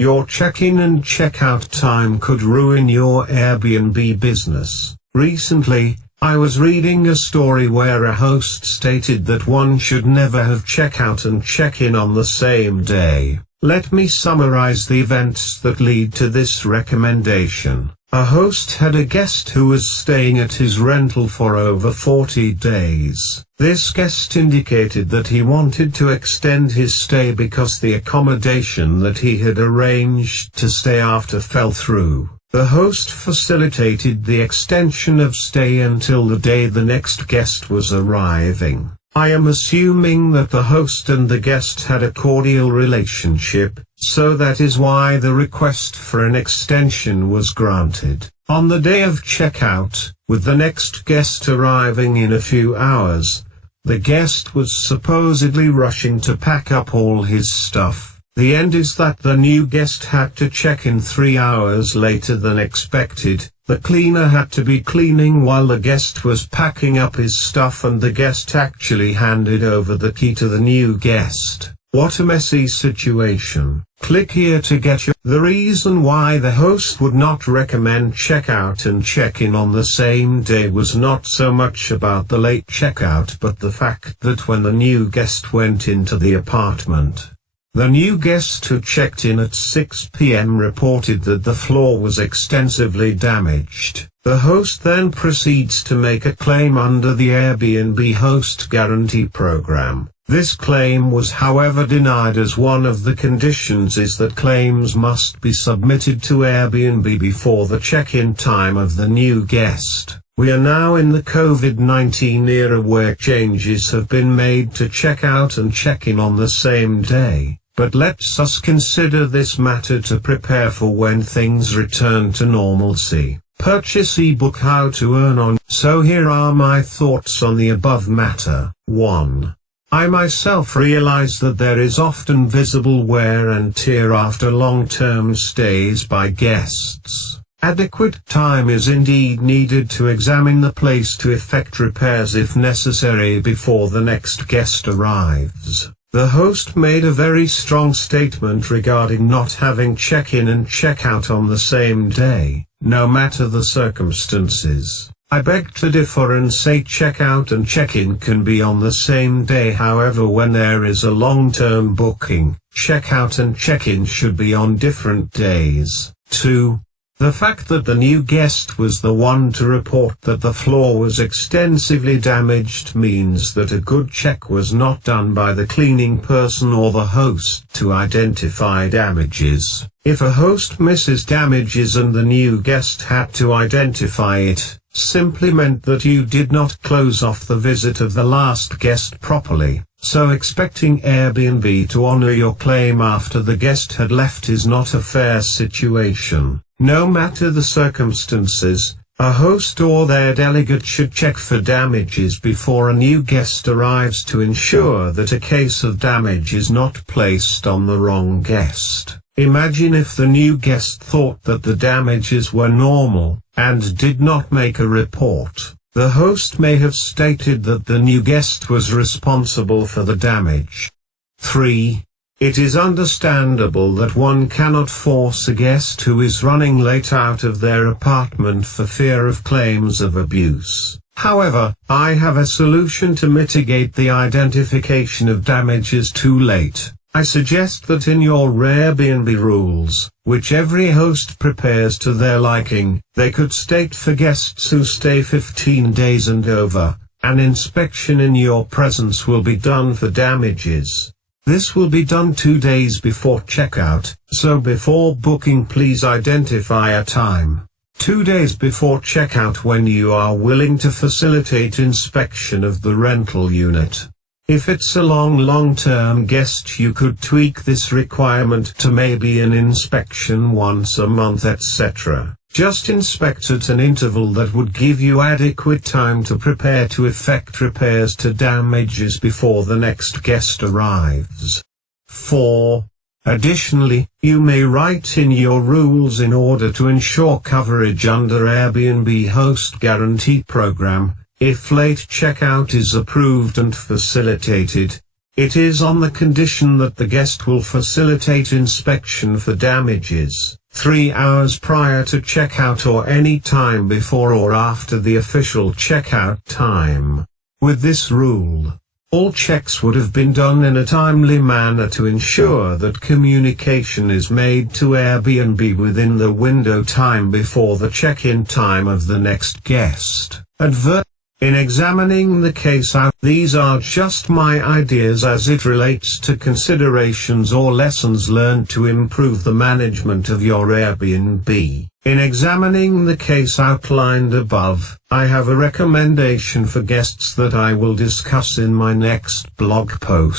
Your check-in and check-out time could ruin your Airbnb business. Recently, I was reading a story where a host stated that one should never have check-out and check-in on the same day. Let me summarize the events that lead to this recommendation. A host had a guest who was staying at his rental for over 40 days. This guest indicated that he wanted to extend his stay because the accommodation that he had arranged to stay after fell through. The host facilitated the extension of stay until the day the next guest was arriving. I am assuming that the host and the guest had a cordial relationship, so that is why the request for an extension was granted. On the day of checkout, with the next guest arriving in a few hours, the guest was supposedly rushing to pack up all his stuff. The end is that the new guest had to check in 3 hours later than expected. The cleaner had to be cleaning while the guest was packing up his stuff, and the guest actually handed over the key to the new guest. What a messy situation. Click here to get The reason why the host would not recommend checkout and check-in on the same day was not so much about the late checkout but the fact that when the new guest went into the apartment, the new guest who checked in at 6 p.m. reported that the floor was extensively damaged. The host then proceeds to make a claim under the Airbnb Host Guarantee Program. This claim was however denied, as one of the conditions is that claims must be submitted to Airbnb before the check-in time of the new guest. We are now in the COVID-19 era where changes have been made to check out and check in on the same day, but let's us consider this matter to prepare for when things return to normalcy. Purchase ebook How to Earn On. So here are my thoughts on the above matter. 1. I myself realize that there is often visible wear and tear after long-term stays by guests. Adequate time is indeed needed to examine the place to effect repairs if necessary before the next guest arrives. The host made a very strong statement regarding not having check-in and check-out on the same day, no matter the circumstances. I beg to differ and say check-out and check-in can be on the same day. However, when there is a long-term booking, check-out and check-in should be on different days. 2. The fact that the new guest was the one to report that the floor was extensively damaged means that a good check was not done by the cleaning person or the host to identify damages. If a host misses damages and the new guest had to identify it, simply meant that you did not close off the visit of the last guest properly. So expecting Airbnb to honor your claim after the guest had left is not a fair situation. No matter the circumstances, a host or their delegate should check for damages before a new guest arrives to ensure that a case of damage is not placed on the wrong guest. Imagine if the new guest thought that the damages were normal, and did not make a report. The host may have stated that the new guest was responsible for the damage. 3. It is understandable that one cannot force a guest who is running late out of their apartment for fear of claims of abuse. However, I have a solution to mitigate the identification of damages too late. I suggest that in your Airbnb rules, which every host prepares to their liking, they could state for guests who stay 15 days and over, an inspection in your presence will be done for damages. This will be done 2 days before checkout, so before booking please identify a time 2 days before checkout when you are willing to facilitate inspection of the rental unit. If it's a long-term guest, you could tweak this requirement to maybe an inspection once a month, etc. Just inspect at an interval that would give you adequate time to prepare to effect repairs to damages before the next guest arrives. 4. Additionally, you may write in your rules in order to ensure coverage under Airbnb Host Guarantee Program. If late checkout is approved and facilitated, It is on the condition that the guest will facilitate inspection for damages 3 hours prior to checkout or any time before or after the official checkout time. With this rule, all checks would have been done in a timely manner to ensure that communication is made to Airbnb within the window time before the check-in time of the next guest. In examining the case out, these are just my ideas as it relates to considerations or lessons learned to improve the management of your Airbnb. In examining the case outlined above, I have a recommendation for guests that I will discuss in my next blog post.